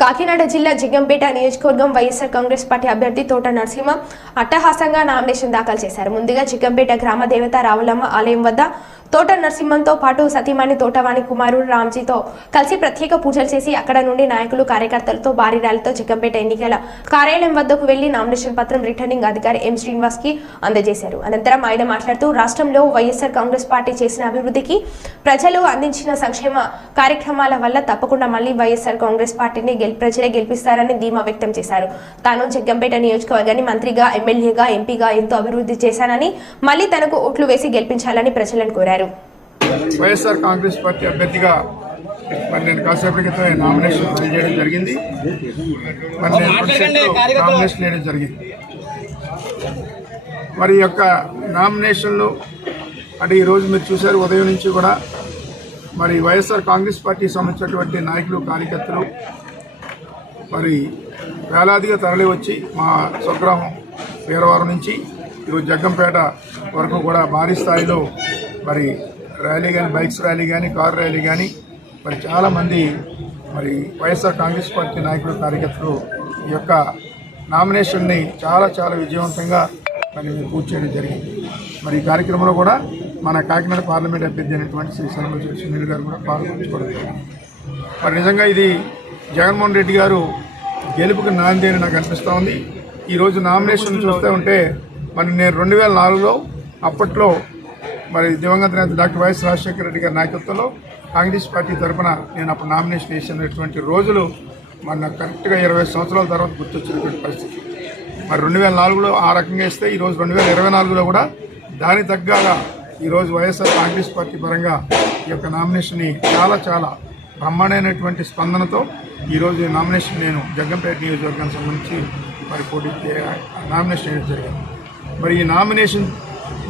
కాకినాడ జిల్లా జిగంపేట నియోజకవర్గం వైఎస్ఆర్ కాంగ్రెస్ పార్టీ అభ్యర్థి తోట నరసింహ అట్టహాసంగా నామినేషన్ దాఖలు చేశారు. ముందుగా జిగంపేట గ్రామ దేవత రావులమ్మ ఆలయం వద్ద తోట నరసింహంతో పాటు సతీమణి తోటవాణి కుమారుడు రామ్జీతో కలిసి ప్రత్యేక పూజలు చేసి అక్కడ నుండి నాయకులు కార్యకర్తలతో భారీ ర్యాలీతో జగ్గంపేట ఎన్నికల కార్యాలయం వద్దకు వెళ్ళి నామినేషన్ పత్రం రిటర్నింగ్ అధికారి ఎం శ్రీనివాస్కి అందజేశారు. అనంతరం ఆయన మాట్లాడుతూ రాష్ట్రంలో వైఎస్ఆర్ కాంగ్రెస్ పార్టీ చేసిన అభివృద్ధికి ప్రజలు అందించిన సంక్షేమ కార్యక్రమాల వల్ల తప్పకుండా మళ్ళీ వైఎస్ఆర్ కాంగ్రెస్ పార్టీని ప్రజలే గెలిపిస్తారని ధీమా వ్యక్తం చేశారు. తాను జగ్గంపేట నియోజకవర్గాన్ని మంత్రిగా ఎమ్మెల్యేగా ఎంపీగా ఎంతో అభివృద్ధి చేశానని మళ్ళీ తనకు ఓట్లు వేసి గెలిపించాలని ప్రజలను కోరారు. వైఎస్ఆర్ కాంగ్రెస్ పార్టీ అభ్యర్థిగా మరి నేను కాసేపటి క్రితం నామినేషన్ ఫైల్ చేయడం జరిగింది. మరి నేను నామినేషన్ వేయడం జరిగింది. మరి యొక్క నామినేషన్లు అంటే ఈరోజు మీరు చూశారు ఉదయం నుంచి కూడా మరి వైఎస్ఆర్ కాంగ్రెస్ పార్టీకి సంబంధించినటువంటి నాయకులు కార్యకర్తలు మరి వేలాదిగా తరలి వచ్చి మా స్వగ్రామం వీరవరం నుంచి ఈరోజు జగ్గంపేట వరకు కూడా భారీ స్థాయిలో మరి ర్యాలీ కానీ బైక్స్ ర్యాలీ కానీ కార్ ర్యాలీ కానీ మరి చాలామంది మరి వైఎస్ఆర్ కాంగ్రెస్ పార్టీ నాయకులు కార్యకర్తలు ఈ యొక్క నామినేషన్ని చాలా చాలా విజయవంతంగా మరి పూర్తి చేయడం జరిగింది. మరి ఈ కార్యక్రమంలో కూడా మన కాకినాడ పార్లమెంట్ అభ్యర్థి అయినటువంటి శ్రీ సలమల సునీల్ గారు కూడా పాల్గొంచుకోవడం జరిగింది. మరి నిజంగా ఇది జగన్మోహన్ రెడ్డి గారు గెలుపుకి నాంది అని నాకు అనిపిస్తూ ఉంది. ఈరోజు నామినేషన్ చూస్తూ ఉంటే మరి నేను రెండు వేల నాలుగులో అప్పట్లో మరి దివంగత నేత డాక్టర్ వైఎస్ రాజశేఖర రెడ్డి గారి నాయకత్వంలో కాంగ్రెస్ పార్టీ తరఫున నేను అప్పుడు నామినేషన్ వేసినటువంటి రోజులు మరి నాకు కరెక్ట్గా ఇరవై సంవత్సరాల తర్వాత గుర్తొచ్చినటువంటి పరిస్థితి. మరి రెండు వేల నాలుగులో ఆ రకంగా ఇస్తే ఈరోజు రెండు వేల ఇరవై నాలుగులో కూడా దాని తగ్గగా ఈరోజు వైఎస్ఆర్ కాంగ్రెస్ పార్టీ పరంగా ఈ యొక్క నామినేషన్ని చాలా చాలా బ్రహ్మాండమైనటువంటి స్పందనతో ఈరోజు ఈ నామినేషన్ నేను జగ్గంపేట నియోజకవర్గానికి సంబంధించి మరి పోటీ నామినేషన్ వేయడం జరిగింది. మరి ఈ నామినేషన్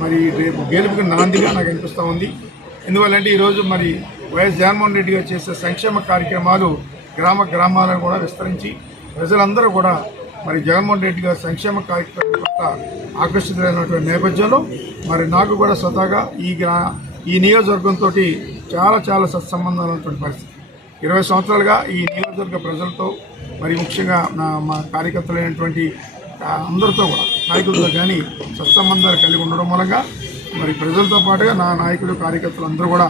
మరి రేపు గెలుపుకి నాందిగా నాకు అనిపిస్తూ ఉంది. ఎందువల్లంటే ఈరోజు మరి వైఎస్ జగన్మోహన్ రెడ్డి గారు చేసే సంక్షేమ కార్యక్రమాలు గ్రామ గ్రామాలను కూడా విస్తరించి ప్రజలందరూ కూడా మరి జగన్మోహన్ రెడ్డి గారి సంక్షేమ కార్యక్రమం పట్ల ఆకర్షితులైనటువంటి నేపథ్యంలో మరి నాకు కూడా స్వతహాగా ఈ గ్రా ఈ నియోజకవర్గంతో చాలా చాలా సత్సంబంధాలు ఉన్నటువంటి పరిస్థితి. ఇరవై సంవత్సరాలుగా ఈ నియోజకవర్గ ప్రజలతో మరి ముఖ్యంగా నా మా కార్యకర్తలైనటువంటి అందరితో కూడా నాయకులతో కానీ సత్సంబంధాలు కలిగి ఉండడం మూలంగా మరి ప్రజలతో పాటుగా నా నాయకులు కార్యకర్తలు అందరూ కూడా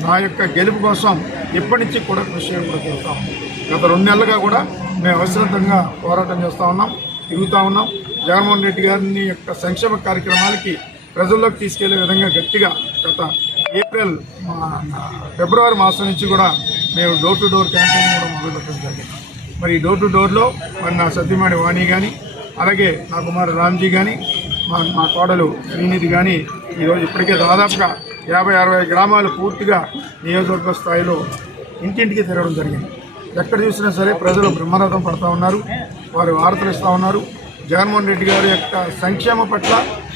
నా యొక్క గెలుపు కోసం ఎప్పటి నుంచి కూడా కృషి కూడా చేస్తాం గత రెండు నెలలుగా కూడా మేము అవసరంతంగా పోరాటం చేస్తూ ఉన్నాం తిరుగుతూ ఉన్నాం. జగన్మోహన్ రెడ్డి గారిని యొక్క సంక్షేమ కార్యక్రమాలకి ప్రజల్లోకి తీసుకెళ్ళే విధంగా గట్టిగా గత ఏప్రిల్ మా- ఫిబ్రవరి మాసం నుంచి కూడా మేము డోర్ టు డోర్ క్యాంపెయిన్ కూడా మొదలుపెట్టడం జరిగింది. మరి డోర్ టు డోర్లో మరి నా సత్యమాడి వాణి కానీ అలాగే నా కుమారు రామ్జీ కానీ మా మా కోడలు శ్రీనిధి కానీ ఈరోజు ఇప్పటికే దాదాపుగా యాభై అరవై గ్రామాలు పూర్తిగా నియోజకవర్గ స్థాయిలో ఇంటింటికి తిరగడం జరిగింది. ఎక్కడ చూసినా సరే ప్రజలు బ్రహ్మరథం పడుతూ ఉన్నారు వారు వార్తలు ఇస్తూ ఉన్నారు. జగన్మోహన్ రెడ్డి గారి యొక్క సంక్షేమ పట్ల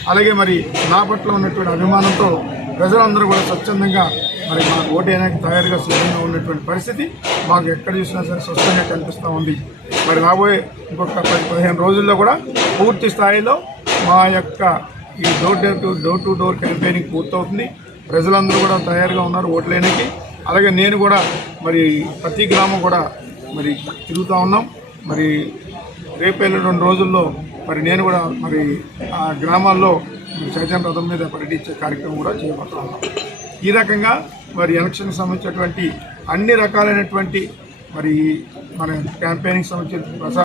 అలాగే మరి నా పట్ల ఉన్నటువంటి అభిమానంతో ప్రజలందరూ కూడా స్వచ్ఛందంగా మరి మాకు ఓటు వేయడానికి తయారుగా సిద్ధంగా ఉన్నటువంటి పరిస్థితి మాకు ఎక్కడ చూసినా సరే స్వచ్ఛంగా కనిపిస్తూ ఉంది. మరి రాబోయే ఇంకొక పది పదిహేను రోజుల్లో కూడా పూర్తి స్థాయిలో మా యొక్క ఈ door to door to door campaigning పూర్తవుతుంది. ప్రజలందరూ కూడా తయారుగా ఉన్నారు ఓట్లేనికి అలాగే నేను కూడా మరి ప్రతి గ్రామం కూడా మరి తిరుగుతూ ఉన్నాం. మరి రేపు రెండు రోజుల్లో మరి నేను కూడా మరి ఆ గ్రామాల్లో మరి చైతన్య రథం మీద పర్యటించే కార్యక్రమం కూడా చేయబోతా ఈ రకంగా మరి ఎలక్షన్కి సంబంధించినటువంటి అన్ని రకాలైనటువంటి మరి మన క్యాంపెయినింగ్ సంబంధించిన ప్రచార